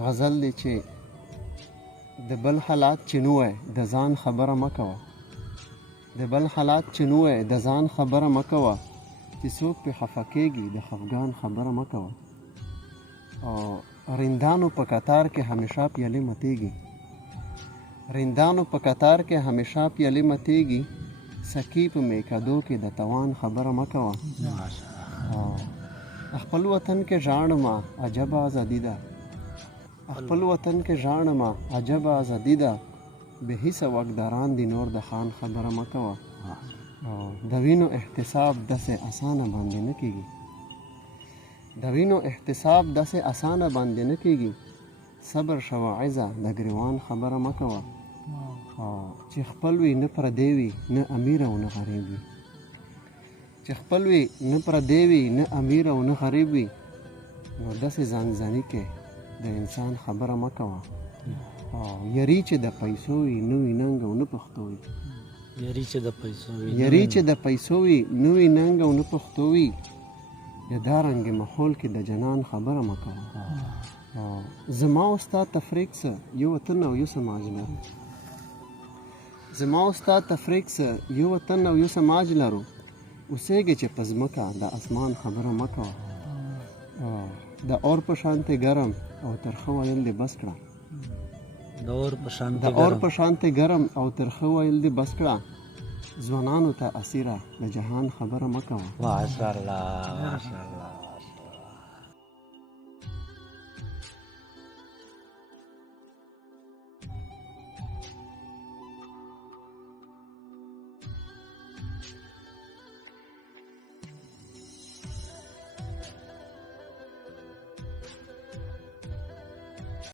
غزل دی چې د بل حالات چې نه وای د ځان خبره مه کوه، د بل حالات چې نه وای د ځان خبره مه کوه، چې څوک پې خفه کېږي د خفګان خبره مه کوه. او رندانو په قطار کې همیشه پیالې متېږي، رندانو په قطار کې همیشه پیالې متېږي، سکي په میکدو کې د توان خبره مه کوه. خپل وطن کې ژاړمه عجب ازادي ده، خپل وطن کې ژاړمه عجب ازادي ده، بې حسه واکداران دي نور د خان خبره مه کوه. د وینو احتساب داسې اسانه باندې نه کېږي، د وینو احتساب داسې اسانه باندې نه کېږي، صبر شوه عزه د ګریوان خبره مه کوه. چې خپل وي نه پردی وي نه امیر او نه غریب وي، چې خپل وي نه پردی وي نه امیر او نه غریب وي، نو داسې ځانځاني کې د انسان خبره مه کوه. یری چې د پیسو وي نه وي ننګ او نه پښتو وي، یری چې د پیسو وي یری چې د پیسو وي نه وي ننګ او نه پښتو وي، د دارنګې ماحول کې د جنان خبره مه کوه. زما او ستا تفریق څه یو وطن او یو سماج لرو، زما او ستا تفریق څه یو وطن او یو سماج لرو، اوسېږي چې په ځمکه د اسمان خبره مه کوه. د اور په شانتې ګرم او ترخه ویل دې بس کړه، د اور په شانتې ګرم او ترخه ویل دې بس کړه، ځوانانو ته اسیره د جهان خبره مه کوه. ماشاءالله ماشاءالله.